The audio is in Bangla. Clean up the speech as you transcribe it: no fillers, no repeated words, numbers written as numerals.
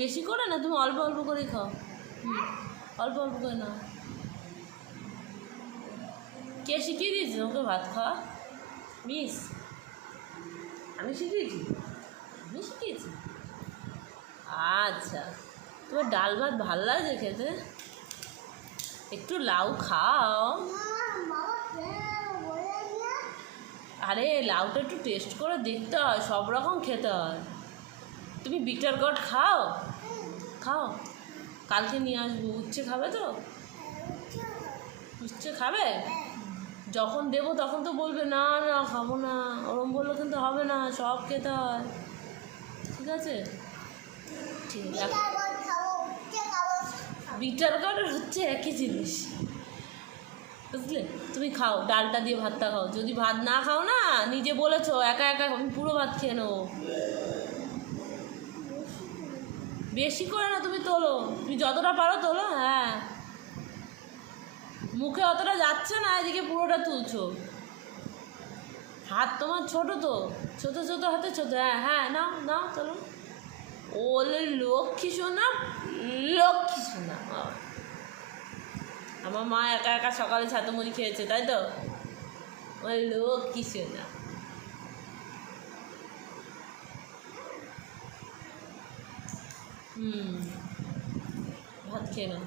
বেশি করে না, তুমি অল্প অল্প করেই খাও। অল্প অল্প করে নাও। কে শিখিয়ে দিয়েছে ওকে ভাত খাওয়া? মিস? আমি শিখিয়েছি? আমি শিখিয়েছি? আচ্ছা, তোমার ডাল ভাত ভাল লাগে খেতে? একটু লাউ খাও। আরে লাউটা একটু টেস্ট করে দেখতে হয়, সব রকম খেতে হয়। তুমি বিটার গট খাও? খাও, কালকে নিয়ে আসবো। উচ্ছে খাবে তো? উচ্ছে খাবে? যখন দেবো তখন তো বলবে না না খাবো না, ওরম বললে কিন্তু হবে না, সব খেতে হয়, ঠিক আছে? ঠিক আছে, বিটার গট আর হচ্ছে একই জিনিস, বুঝলে? তুমি খাও, ডালটা দিয়ে ভাতটা খাও। যদি ভাত না খাও না, নিজে বলেছো একা একা আমি পুরো ভাত খেয়ে নেবো। বেশি করে না, তুমি তোলো, তুমি যতটা পারো তোলো। হ্যাঁ, মুখে অতটা যাচ্ছে না, এদিকে পুরোটা তুলছো। হাত তোমার ছোটো তো, ছোটো ছোটো হাতে ছোটো। হ্যাঁ হ্যাঁ, নাও নাও তোলো। ওলে লক্ষ্মী সোনা, লক্ষ্মী সোনা। আমার মা একা একা সকালে ছাতু মুড়ি খেয়েছে, তাই তো? ওই লক্ষ্মী সোনা। ভাত খেয়ে নাও।